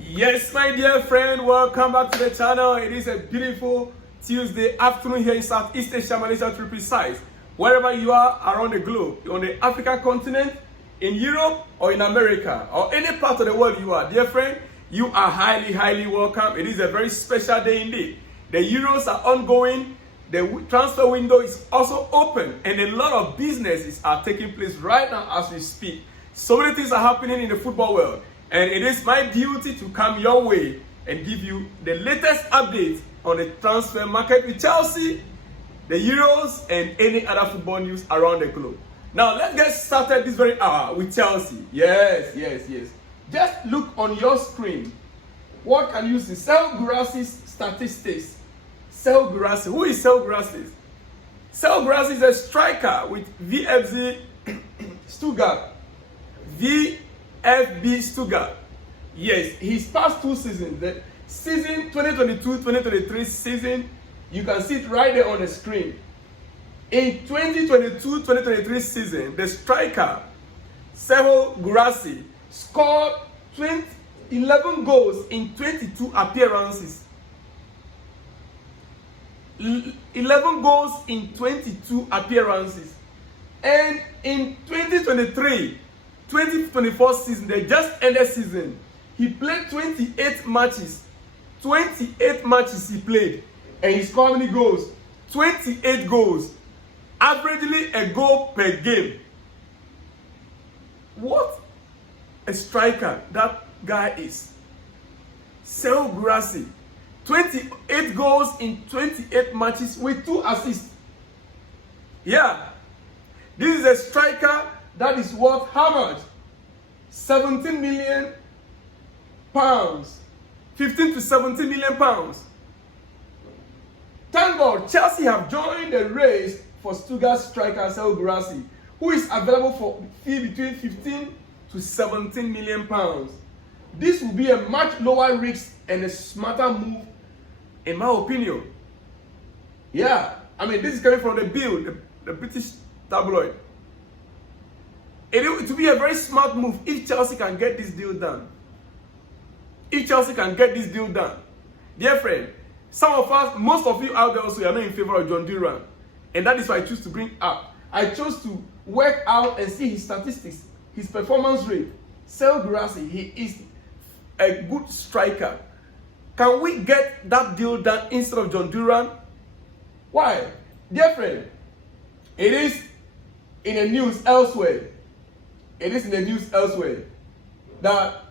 Yes, my dear friend, welcome back to the channel. It is a beautiful Tuesday afternoon here in Southeast Asia, Malaysia to be precise. Wherever you are around the globe, on the African continent, in Europe, or in America, or any part of the world you are, dear friend, you are highly welcome. It is a very special day indeed. The Euros are ongoing, the transfer window is also open, and a lot of businesses are taking place right now as we speak. So many things are happening in the football world, and it is my duty to come your way and give you the latest updates on the transfer market with Chelsea, the Euros, and any other football news around the globe. Now, let's get started this very hour with Chelsea. Yes. Just look on your screen. What can you see? Serhou Guirassy's statistics. Serhou Guirassy. Who is Serhou Guirassy? Serhou Guirassy is a striker with VfB Stuttgart. VfB Stuttgart. Yes, his past two seasons, the season 2022-2023 season, you can see it right there on the screen. In 2022-2023 season, the striker Serhou Guirassy scored 11 goals in 22 appearances. 11 goals in 22 appearances. And in 2023-2024 season, the just ended season, he played 28 matches. 28 matches he played. And he scored how many goals? 28 goals. Averagely a goal per game. What a striker that guy is. Serhou Guirassy. 28 goals in 28 matches with 2 assists. Yeah. This is a striker that is worth how much? 17 million pounds. 15 to 17 million pounds. Thank God, Chelsea have joined the race for Stuttgart striker Serhou Guirassy, who is available for fee between 15 to 17 million pounds. This will be a much lower risk and a smarter move, in my opinion. Yeah, I mean, this is coming from the Bill, the British tabloid. It will be a very smart move if Chelsea can get this deal done. If Chelsea can get this deal done. Dear friend, some of us, most of you out there also, are not in favor of Olise and Duran. And that is why I choose to bring up. I chose to work out and see his statistics, his performance rate. Serhou Guirassy, he is a good striker. Can we get that deal done instead of Olise and Duran? Why? Dear friend, it is in the news elsewhere. It is in the news elsewhere that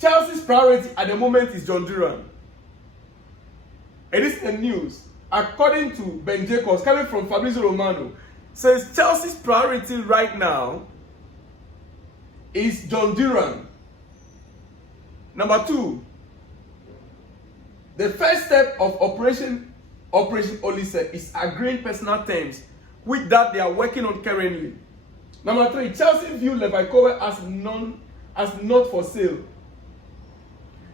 Chelsea's priority at the moment is Olise and Duran. It is in the news, according to Ben Jacobs, coming from Fabrizio Romano, says Chelsea's priority right now is Olise and Duran. Number 2, the first step of Operation Olise is agreeing personal terms, with that they are working on currently. Number 3, Chelsea view Levakovic as not for sale.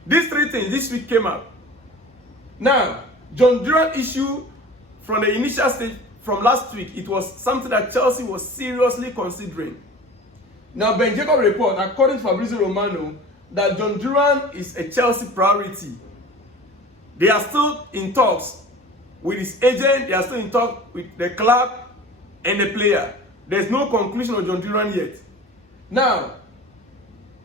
These 3 things this week came up. Now, Olise and Duran issue from the initial stage from last week, it was something that Chelsea was seriously considering. Now, Ben Jacob report, according to Fabrizio Romano, that Olise and Duran is a Chelsea priority. They are still in talks with his agent, they are still in talks with the club and the player. There's no conclusion on Olise and Duran yet. Now,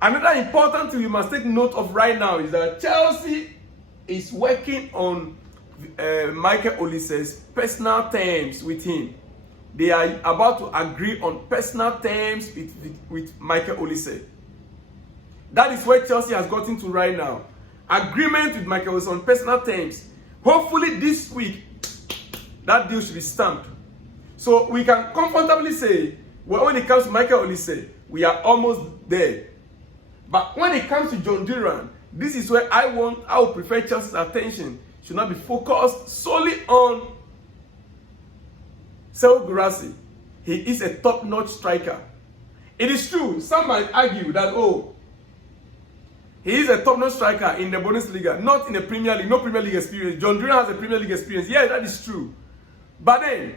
another important thing we must take note of right now is that Chelsea is working on Michael Olise's personal terms with him. They are about to agree on personal terms with Michael Olise. That is where Chelsea has gotten to right now. Agreement with Michael Olise on personal terms. Hopefully this week, that deal should be stamped. So we can comfortably say, well, when it comes to Michael Olise, we are almost there. But when it comes to Olise and Duran, this is where I would prefer Chelsea's attention should not be focused solely on Serhou Guirassy. He is a top-notch striker. It is true, some might argue that, he is a top-notch striker in the Bundesliga, not in the Premier League, no Premier League experience. Olise and Duran has a Premier League experience. Yeah, that is true. But then,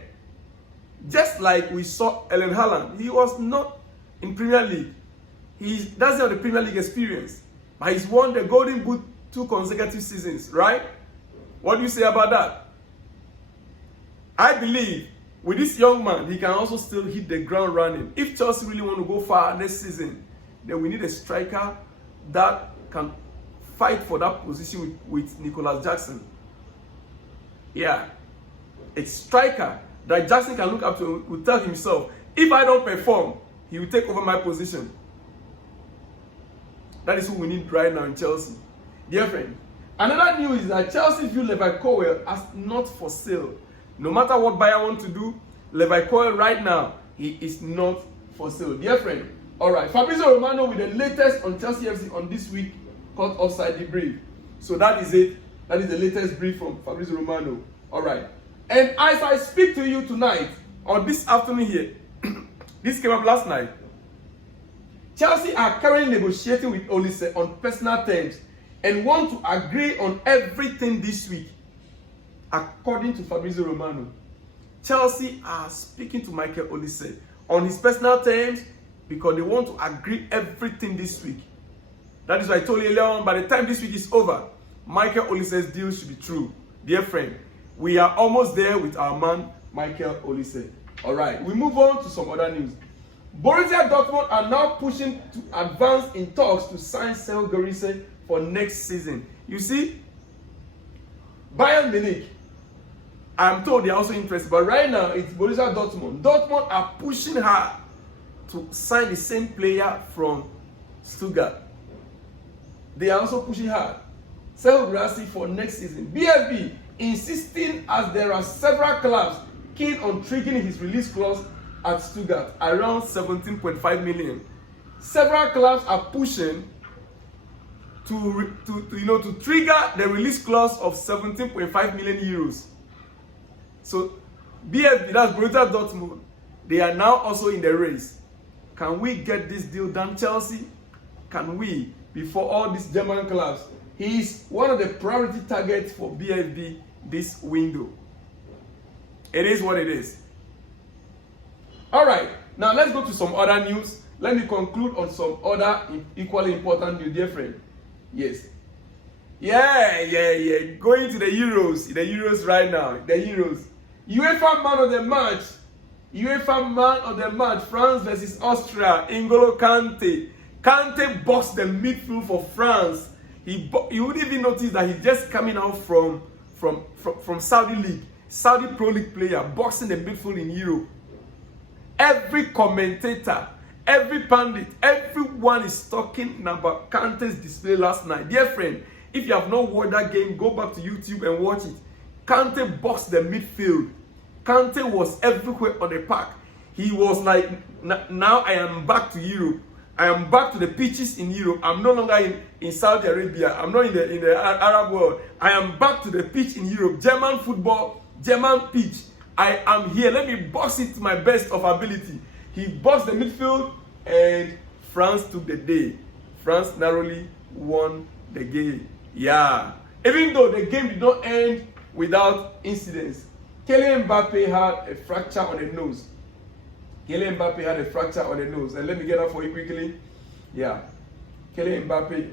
just like we saw Erling Haaland, he was not in Premier League. He doesn't have the Premier League experience, but he's won the Golden Boot 2 consecutive seasons, right? What do you say about that? I believe with this young man, he can also still hit the ground running. If Chelsea really want to go far next season, then we need a striker that can fight for that position with Nicholas Jackson. Yeah, a striker that Jackson can look up to, will tell himself, if I don't perform, he will take over my position. That is who we need right now in Chelsea. Dear friend, another news is that Chelsea view Levi Colwill as not for sale. No matter what Bayern want to do, Levi Colwill right now, he is not for sale. Dear friend, all right, Fabrizio Romano with the latest on Chelsea FC on this week called Offside Debrief. So that is it. That is the latest brief from Fabrizio Romano. All right. And as I speak to you tonight, or this afternoon here, this came up last night, Chelsea are currently negotiating with Olise on personal terms and want to agree on everything this week. According to Fabrizio Romano, Chelsea are speaking to Michael Olise on his personal terms because they want to agree everything this week. That is why I told you earlier on, by the time this week is over, Michael Olise's deal should be true. Dear friend, we are almost there with our man, Michael Olise. All right, we move on to some other news. Borussia Dortmund are now pushing to advance in talks to sign Serhou Guirassy for next season. You see, Bayern Munich, I'm told they're also interested, but right now it's Borussia Dortmund. Dortmund are pushing hard to sign the same player from Stuttgart. They are also pushing hard. Serhou Guirassy for next season. BFB insisting as there are several clubs keen on triggering his release clause at Stuttgart, around 17.5 million. Several clubs are pushing to trigger the release clause of 17.5 million euros. So BFB, that's Borussia Dortmund, they are now also in the race. Can we get this deal done, Chelsea? Can we, before all these German clubs? He is one of the priority targets for BFB this window. It is what it is. All right, now let's go to some other news. Let me conclude on some other equally important news, dear friend. Yes. Yeah. Going to the Euros right now. The Euros. UEFA man of the match. UEFA man of the match. France versus Austria. N'Golo Kante. Kante boxed the midfield for France. You wouldn't even notice that he's just coming out from Saudi League. Saudi Pro League player boxing the midfield in Europe. Every commentator, every pundit, everyone is talking about Kante's display last night. Dear friend, if you have not watched that game, go back to YouTube and watch it. Kante boxed the midfield. Kante was everywhere on the park. He was like, now I am back to Europe. I am back to the pitches in Europe. I'm no longer in Saudi Arabia. I'm not in the Arab world. I am back to the pitch in Europe. German football, German pitch. I am here. Let me box it to my best of ability. He boxed the midfield and France took the day. France narrowly won the game. Yeah. Even though the game did not end without incidents. Kylian Mbappé had a fracture on the nose. Kylian Mbappé had a fracture on the nose. And let me get that for you quickly. Yeah. Kylian Mbappé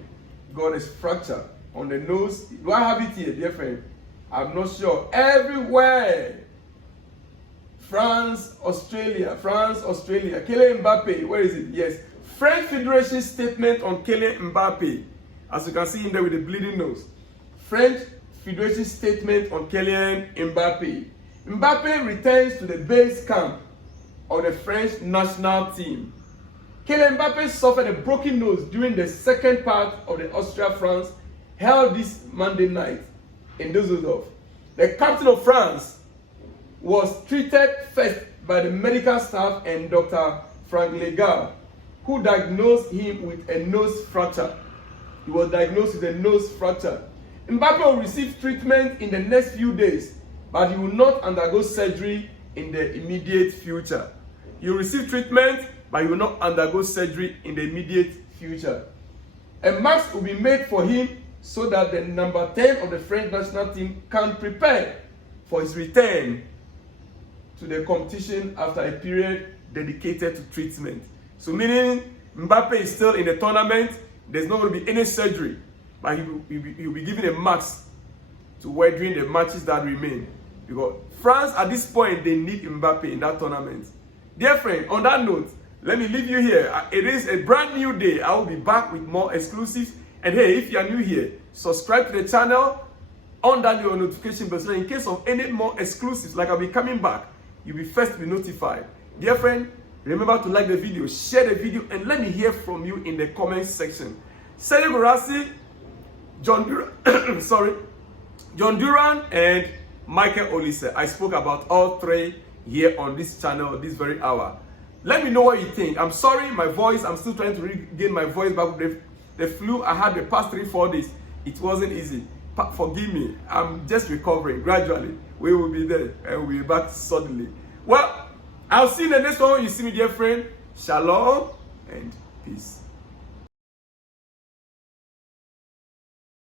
got a fracture on the nose. Do I have it here, dear friend? I'm not sure. Everywhere. France, Australia. Kylian Mbappé, where is it? Yes. French Federation statement on Kylian Mbappé. As you can see in there with the bleeding nose. French Federation statement on Kylian Mbappé. Mbappé returns to the base camp of the French national team. Kylian Mbappé suffered a broken nose during the second part of the Austria-France held this Monday night in Düsseldorf. The captain of France was treated first by the medical staff and Dr. Frank Legal, who diagnosed him with a nose fracture. He was diagnosed with a nose fracture. Mbappé will receive treatment in the next few days, but he will not undergo surgery in the immediate future. He will receive treatment, but he will not undergo surgery in the immediate future. A mask will be made for him so that the number 10 of the French national team can prepare for his return to the competition after a period dedicated to treatment. So meaning Mbappe is still in the tournament. There's not going to be any surgery, but he'll be given a max to wear during the matches that remain. Because France, at this point, they need Mbappe in that tournament. Dear friend, on that note, let me leave you here. It is a brand new day. I will be back with more exclusives. And hey, if you are new here, subscribe to the channel, on that your notification bell so that in case of any more exclusives, like I'll be coming back, you'll be first to be notified. Dear friend, remember to like the video, share the video, and let me hear from you in the comment section. Serhou Guirassy, John Duran, John Duran, and Michael Olise. I spoke about all three here on this channel this very hour. Let me know what you think. I'm sorry, my voice, I'm still trying to regain my voice back with the flu I had the past 3-4 days. It wasn't easy. Forgive me. I'm just recovering gradually. We will be there and we'll be back suddenly. Well, I'll see you in the next one when you see me, dear friend. Shalom and peace.